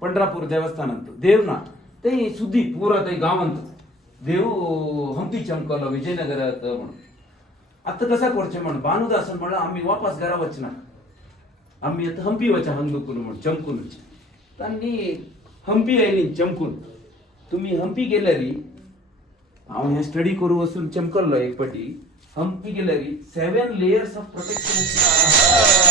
पंढरापूर देवस्थानात देव ना ते सुद्धी पुरा ते गावांत देव हंपी चमकलो विजयनगरात म्हणून आता कसा करचे म्हण बानुदास म्हणलं आम्ही वापस घरा वचना आम्ही आता हंपी वचा हंदुकून म्हण चमकून त्यांनी हंपी आयली चमकून तुम्ही हंपी गेल्यारी हांव हे स्टडी करू वचून चमकल्लो एक पटी हंपी गेल्यारी 7 लेयर्स ऑफ प्रोटेक्शन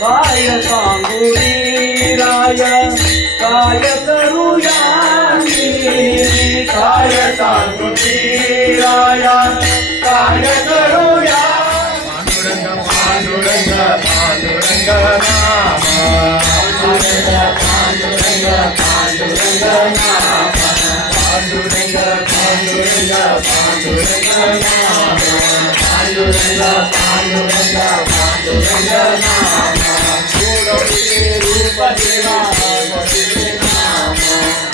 काय सांगुरी राय काय करूया काय सांगुरी राय काय करूया पांडुरंग पांडुरंग पांडुरंग नाम पांडुरंग पांडुरंग पांडुरंग नाम पांडुरंग पांडुरंग पांडुरंग नाम पांडुरंग पांडुरंग पांडुरंग नाम गोड तुझे रूप देवा तुझे नाम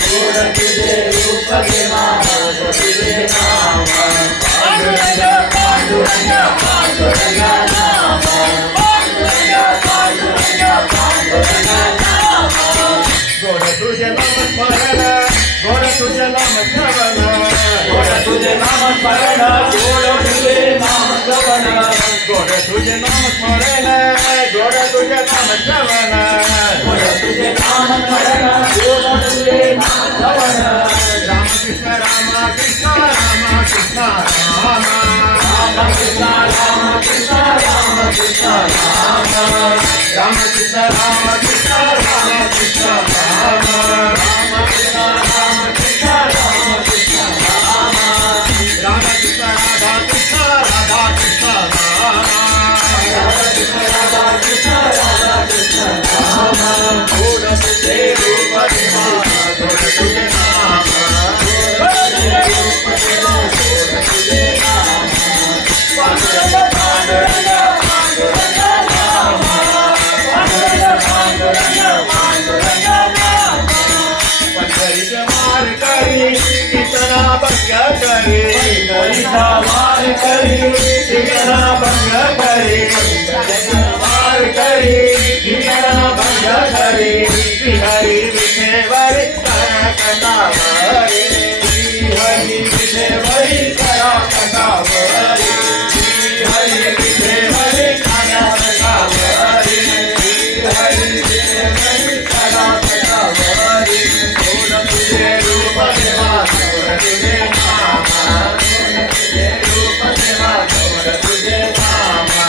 गोड तुझे रूप देवा तुझे नाम पांडुरंग पांडुरंग पांडुरंग नाम पांडुरंग पांडुरंग पांडुरंग नाम गोड तुझे नाम स्मरण गोड तुझे नाम श्रवण गोड तुझे नाम स्मरण गोड तुझे नाम श्रवण गोड तुझे नाम स्मरण गोड तुझे नाम श्रवण गोड तुझे नाम स्मरण गोड तुझे नाम श्रवण राम कृष्ण राम कृष्ण राम कृष्ण राम राम कृष्ण राम कृष्ण राम कृष्ण राम राम कृष्ण राम कृष्ण राम कृष्ण राम राम कृष्ण राम कृष्ण राम कृष्ण राम राम हरीचा वार करी कीर्तना भंग करी वार करी कीर्तना भंग करी श्री हरी विठेवरी करा कटावरी श्री हरी विठेवरी करा कटावरी श्री हरी विठेवरी करा कटावरी श्री हरी विठेवरी करा कटावरी सोड तुझे रूप देवा सोड तुझे नामा सोड तुझे रूप देवा सोड तुझे नामा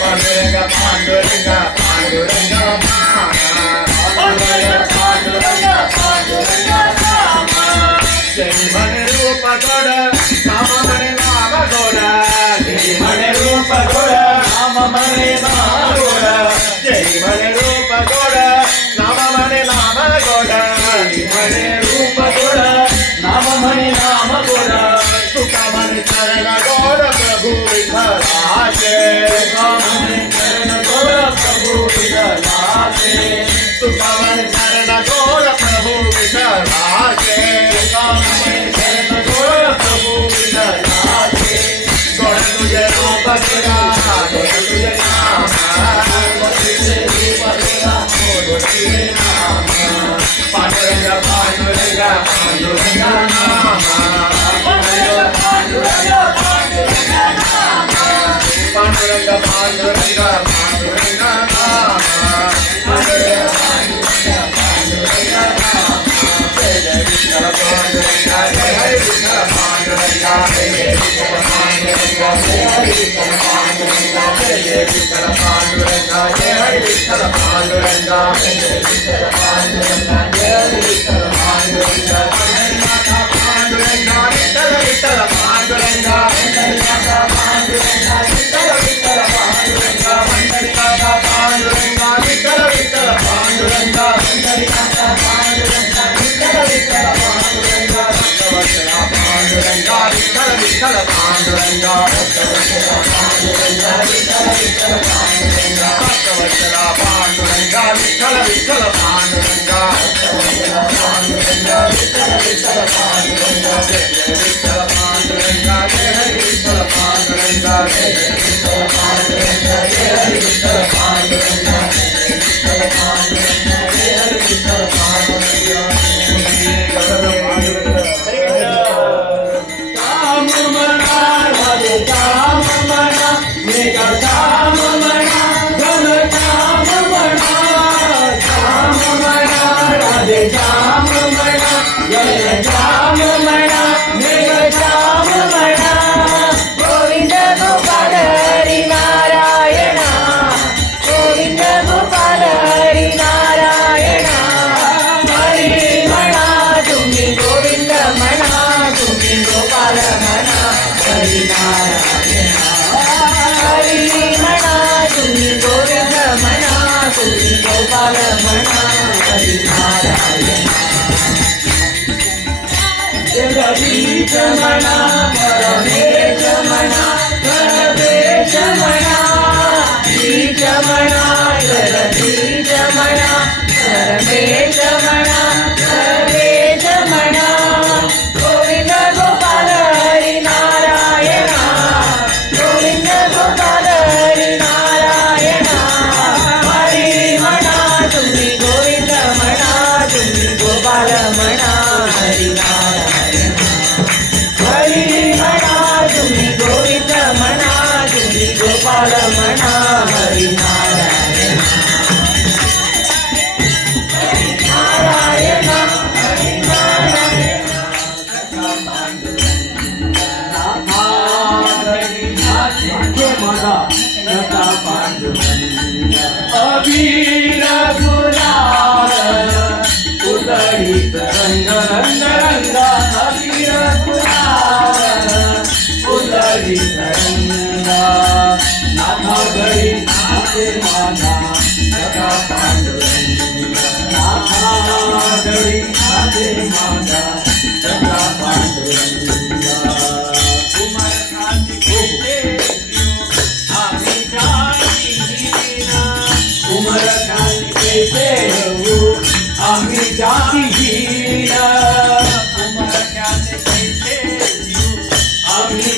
पांडुरंग पांडुरंग पांडुरंग नामा पांडुरंग पांडुरंग पांडुरंग नामा जय म्हणे रूप गोड नाम म्हणे नाम गोड जय म्हणे रूप गोड नाम म्हणे नाम गोड जय म्हणे रूप गोड नाम म्हणे नाम गोड जय म्हणे रूप गोड नाम म्हणे नाम गोड तुका म्हणे चरण गोड प्रभू विठ्ठलाचे तुका म्हणे चरण गोड प्रभू विठ्ठलाचे तुका म्हणे चरण गोड प्रभू विठ्ठलाचे तुका म्हणे चरण गोड प्रभू विठ्ठलाचे गोड तुझे रूप तेरा गोड तुझे नाम गोड तुझे रूप तेरा गोड तुझे नाम पांडुरंग पांडुरंग पांडुरंग नाम पांडुरंग पांडुरंग पांडुरंग नाम पांडुरंग पांडुरंग पांडुरंग नाम पांडुरंग पांडुरंग पांडुरंग नाम जय जय विठ्ठल पांडुरंग जय हरी विठ्ठल पांडुरंग जय जय विठ्ठल पांडुरंग जय हरी विठ्ठल पांडुरंग जय जय विठ्ठल पांडुरंग जय हरी विठ्ठल पांडुरंग जय जय विठ्ठल पांडुरंग जय हरी विठ्ठल पांडुरंग पंढरीनाथा पांडुरंग विठ्ठल विठ्ठल पांडुरंग पंढरीनाथा पांडुरंग विठ्ठल विठ्ठल पांडुरंग पंढरीनाथा पांडुरंग विठ्ठल विठ्ठल पांडुरंग पंढरीनाथा पांडुरंग विठ्ठल विठ्ठल पांडुरंग भक्तवत्सला पांडुरंग विठ्ठल विठ्ठल पांडुरंग भक्तवत्सला पांडुरंग विठ्ठल विठ्ठल पांडुरंग भक्तवत्सला पांडुरंग विठ्ठल विठ्ठल पांडुरंग भक्तवत्सला पांडुरंग विठ्ठल विठ्ठल पांडुरंग जय जय विठ्ठल पांडुरंग जय हरी विठ्ठल पांडुरंग जय जय विठ्ठल पांडुरंग जय हरी विठ्ठल पांडुरंग जय जय विठ्ठल पांडुरंग जय हरी विठ्ठल पांडुरंग श्याम म्हणा राधे श्याम म्हणा मेघ श्याम म्हणा घन श्याम म्हणा श्याम म्हणा राधे श्याम म्हणा जय श्याम म्हणा मेघ श्याम म्हणा गोविंद गोपाल हरी नारायणा गोविंद गोपाल हरी नारायणा हरी म्हणा तुम्ही गोविंद म्हणा तुम्ही गोपाल म्हणा हरी नारायणा हरी म्हणा तुम्ही गोविंद म्हणा तुम्ही गोपाल म्हणा हरी नारायणा जगदीश म्हणा परमेश म्हणा परमेश म्हणा ईश म्हणा जगदीश म्हणा परमेश म्हणा परमेश म्हणा गोविंद गोपाल हरी नारायणा गोविंद गोपाल हरी नारायणा हरी म्हणा तुम्ही गोविंद म्हणा तुम्ही गोपाल म्हणा हरी नारायणा हरी म्हणा तुम्ही गोविंद म्हणा तुम्ही गोपाल म्हणा हरी नारायण नारायण हरी नारायण अबीर गुलाल उदळीत रंग रंग रंग अबीर गुलाल उदळीत रंग नाथा गडी नाचे माझा सखा पांडुरंग नाथा गडी नाचे माझा सखा पांडुरंग कुमारकाची कोटे आम्ही जातीहीन कुमारकाची केसे आम्ही जातीहीन कुमारकाचे पैसे आम्ही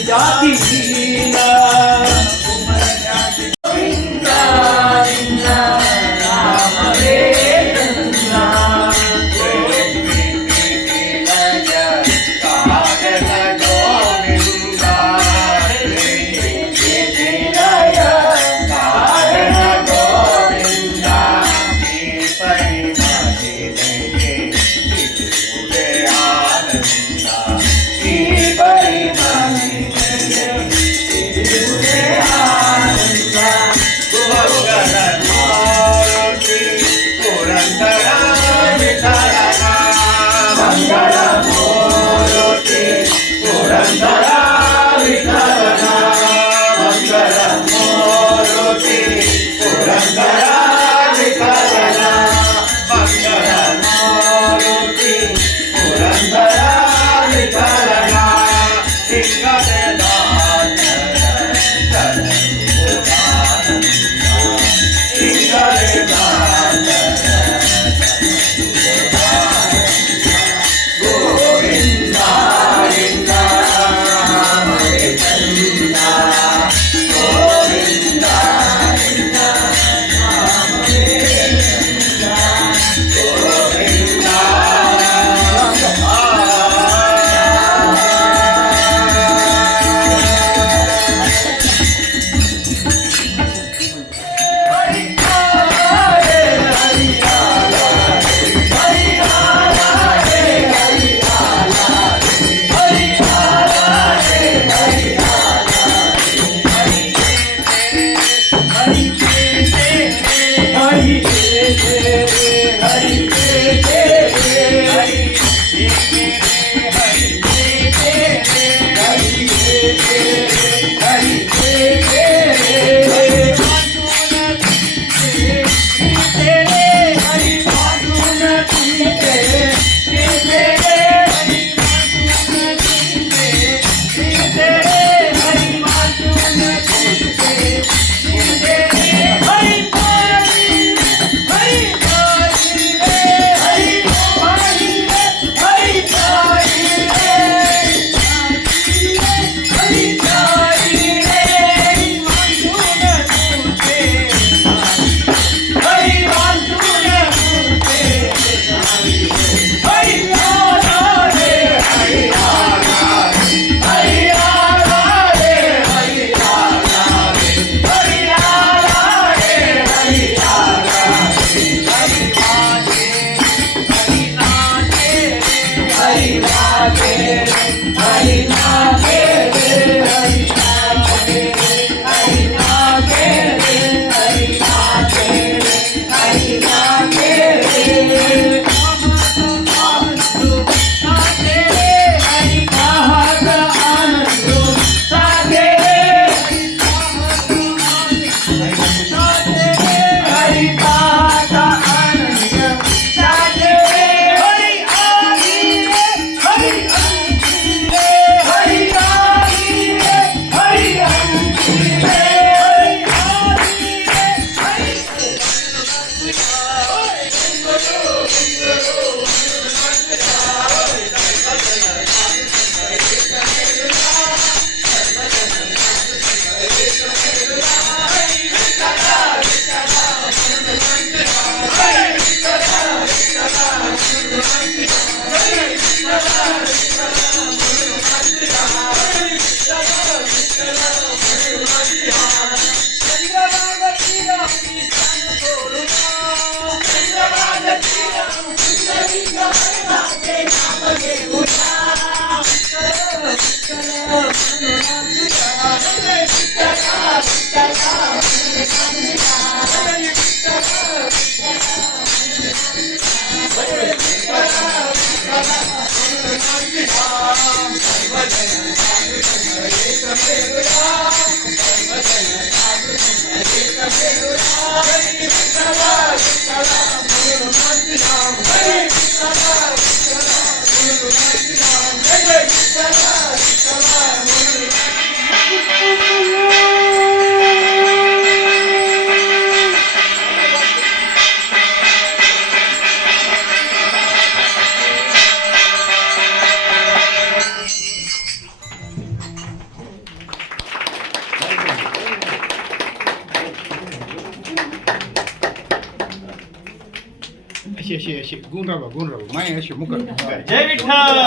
जय Vitthal.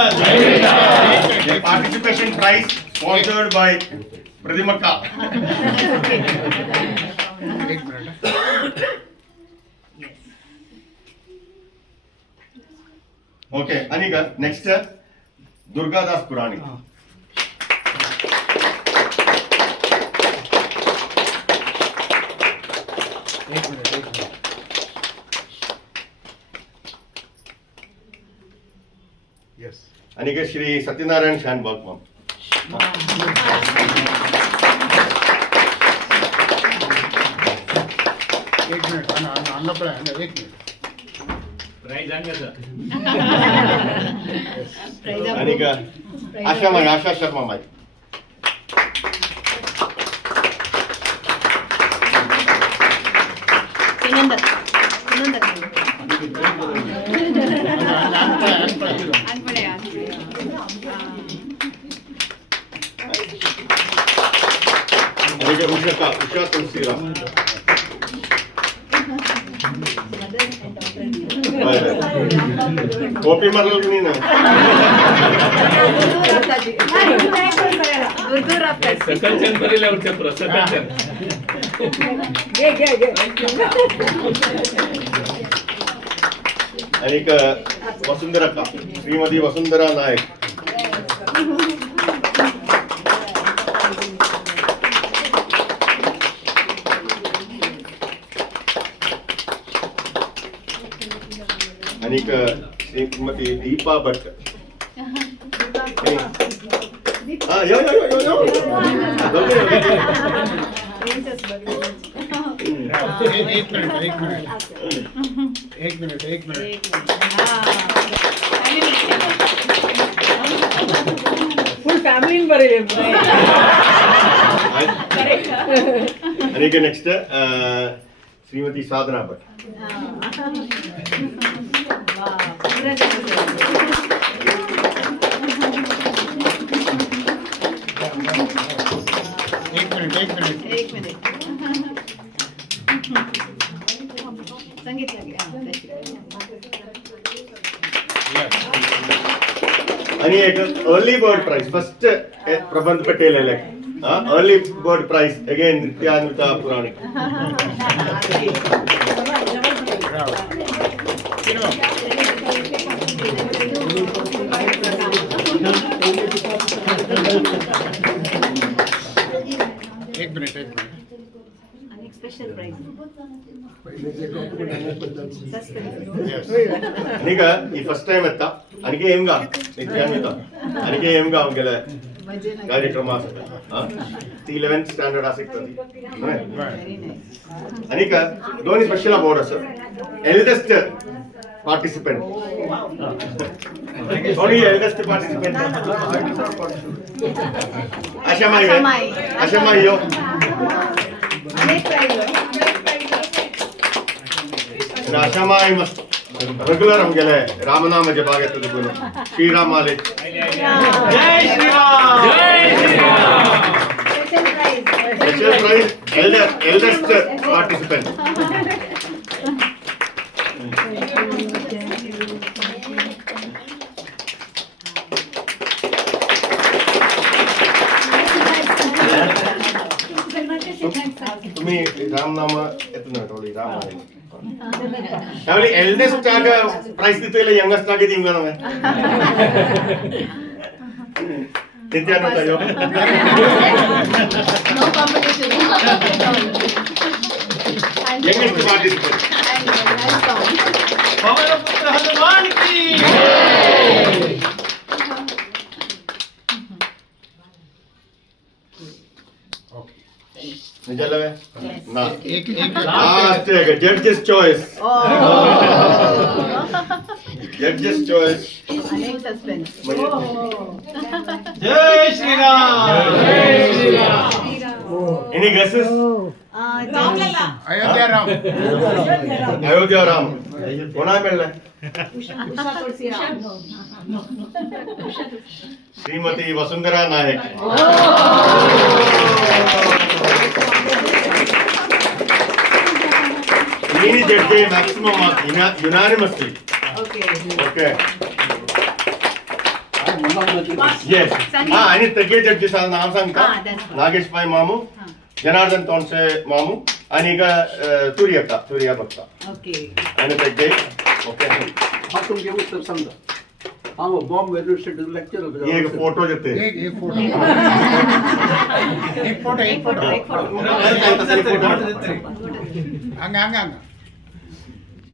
The participation prize sponsored by Pradimaka. Okay, Anika, next Durgadas Purani. Yes. Anika Shri Satyanarayan Shanbag ma'am. एक मिनिट अन्न पण एक मिनिट प्राइज आणलं. Anika Asha Mai, Asha Sharma Mai. आणि उषा तुलसीराम कॉपी मारलं की नाही ना सकल चंद्रीला उठ्या सकल आणि वसुंधरा का श्रीमती वसुंधरा नायक आणि श्रीमती दीपा भट्ट हा यो यो यो यो एक मिनिट फुल फॅमिली बरे आणि नेक्स्ट श्रीमती साधना भट्ट एक मिनिट आणि एक early bird prize first Prabandh Patel elect early bird prize again नित्यानृता पुराणिक एक मिनिट स्पेशल प्राइज ಈಗ ಈ ಫಸ್ಟ್ ಟೈಮ್ ಎತ್ತ ಅನಿಗೆ ಹೆಂಗ ನಿತ್ಯಾನ್ವಿತ ಅನಿಗೆ ಹೆಂಗ ಅವಗೆಲ್ಲ ಕಾರ್ಯಕ್ರಮ ती 11th ಸ್ಟ್ಯಾಂಡರ್ಡ್ ಆಸಿಕ್ತದೆ ಅನಿಕ दोन्ही special award sir eldest participant दोन्ही ಎಲ್ಡೆಸ್ಟ್ ಪಾರ್ಟಿಸಿಪೆಂಟ್ आशामाई यो आशामाई मस्त रेग्युलर आमगेले रामनाम जप घेता देखून श्रीराम आले जय Shriram special prize eldest participant तुम्ही रामनाम येतो ना थोडी राम आले त्यावेळी एल्डेस्ट आग प्राइस दितो ಇಲ್ಲ यंगस्ट आगे दिंग ना मैं नित्यानंद यो नो कॉम्पिटिशन यंगस्ट पार्टिसिपेंट पवन पुत्र हनुमान की निजलवे ना एक लास्ट जजेस चॉइस जजेस चॉइस अनेक सस्पेंस जय श्रीराम एनी गेसेस अयोध्या राम अयोध्या राम कोणा मिळला श्रीमती वसुंधरा नायक ನೀನು ಜಡ್ಜಿ ಮ್ಯಾಕ್ಸಿಮಮ್ ಯುನಾನಿಮಸ್ಲಿ ಓಕೆ येस हा आणि तगे जड्जीचा नाव सांगता नागेश भाई मामू जनार्दन तोंडसे मामू आणि ಈಗ सूर्या भक्ता ओके आणि तगे ओके हा तुमचे उत्तर समजा हा बॉम्ब युनिव्हर्सिटी लेक्चर एक फोटो देते एक फोटो एक फोटो एक फोटो फोटो हंगा